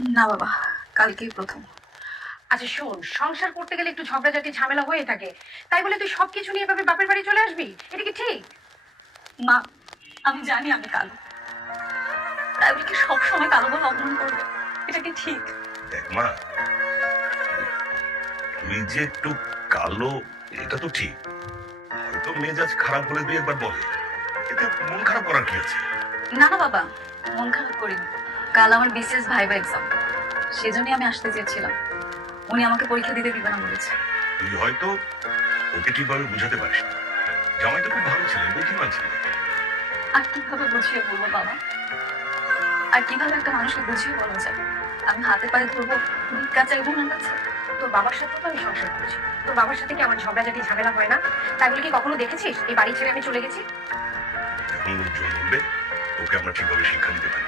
না বাবা, কালকেই প্রথম। আচ্ছা শোন, সংসার করতে গেলে একটু ঝগড়াঝাটি ঝামেলা হয়ে থাকে, তাই বলে তুই সবকিছু নিয়ে এভাবে বাপের বাড়ি চলে আসবি? এটা কি ঠিক? মা, আমি জানি আমি কালো, তাই বলে কি সবসময় কালো বলে অপমান করবে? এটা কি ঠিক? দেখ মা, তুই যে একটু কালো এটা তো ঠিক, হয়তো মেজাজ খারাপ বলে দুই একবার বলে, এতে মন খারাপ করার কি আছে? না না বাবা, মন খারাপ করিনি। কাল আমার বিসিএস ভাইবা এক্সাম, সেজন্যই আমি আসতে চেয়েছিলাম। উনি আমাকে পরীক্ষা দিতে দিবে না বলেছে। তুই হয়তো ওকে ঠিকভাবে বুঝাতে পারিস না। জামাই তো খুব ভালো ছিল, বুদ্ধিমান ছিল। আর কিভাবে বুঝিয়ে বলবো বাবা? আর কিভাবে একটা মানুষকে বুঝিয়ে বলা যাবে? আমি হাতে পায়ে ধরবো, ভিক্ষা চাইবো ওনার কাছে? তোর বাবার সাথে তো আমি সংসার করছি, তোর বাবার সাথে কি আমার ঝগড়াঝাটি ঝামেলা হয় না? তাই বলে কি কখনো দেখেছিস এই বাড়ি ছেড়ে আমি চলে গেছি? এখন লোকজন বলবে ওকে আমরা ঠিকভাবে শিক্ষা দিতে পারি।